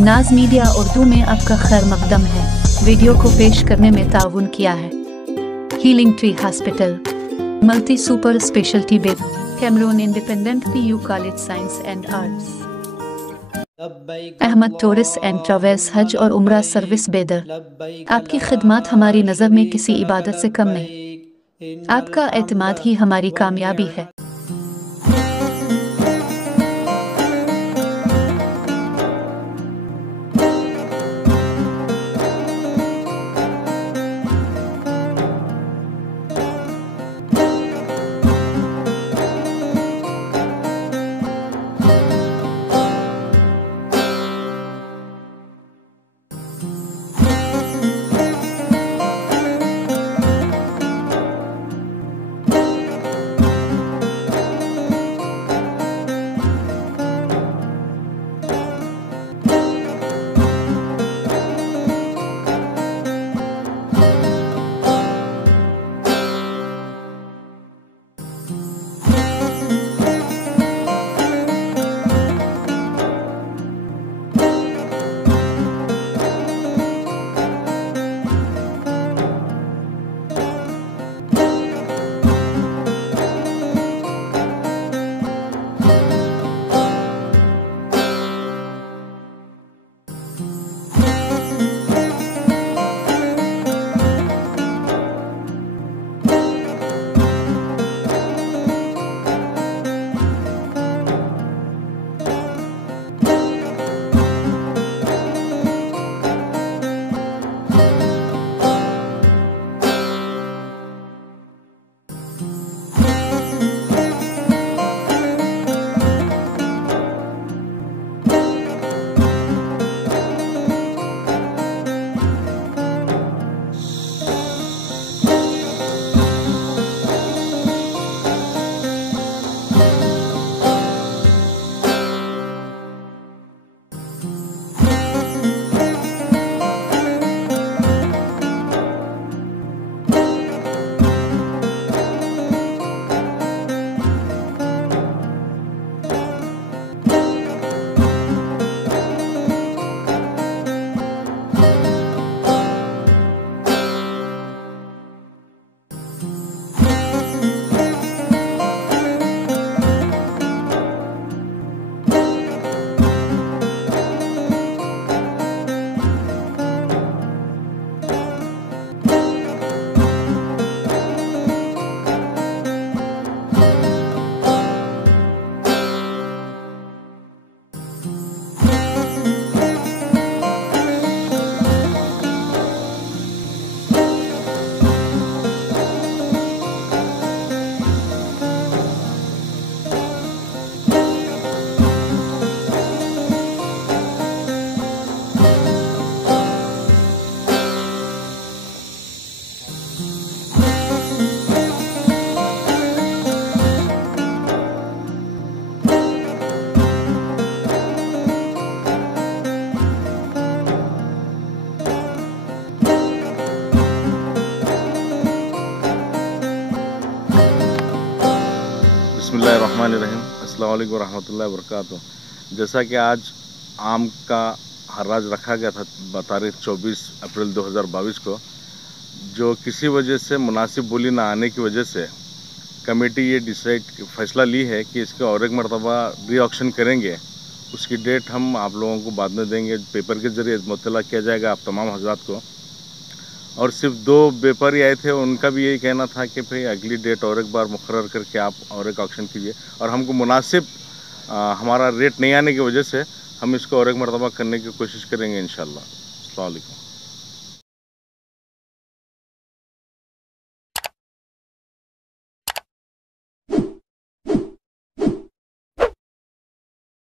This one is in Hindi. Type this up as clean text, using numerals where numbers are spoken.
नाज मीडिया उर्दू में आपका खैर मकदम है। वीडियो को पेश करने में ताउन किया है healing tree hospital, multi super speciality Bidar, Cameroon independent PU college science and arts, Ahmed tourist and travels, हज और उम्रा सर्विस बेदर। आपकी खिदमत हमारी नज़र में किसी इबादत से कम नहीं। आपका एतमाद ही हमारी कामयाबी है। बिस्मिल्लाहिर्रहमानिर्रहीम, अस्सलाम वालेकुम रहमतुल्लाहि वबरकातुहू। जैसा कि आज आम का हराज रखा गया था तारीख 24 अप्रैल 2022 को, जो किसी वजह से मुनासिब बोली ना आने की वजह से कमेटी ये फैसला ली है कि इसका और एक मरतबा री ऑक्शन करेंगे। उसकी डेट हम आप लोगों को बाद में देंगे, पेपर के ज़रिए मुत्तला किया जाएगा आप तमाम हज़रात को। और सिर्फ 2 व्यापारी आए थे, उनका भी यही कहना था कि भाई अगली डेट और एक बार मुकर्रर करके आप और एक ऑक्शन कीजिए, और हमको मुनासिब हमारा रेट नहीं आने की वजह से हम इसको और एक मरतबा करने की कोशिश करेंगे इंशाअल्लाह। अस्सलाम वालेकुम।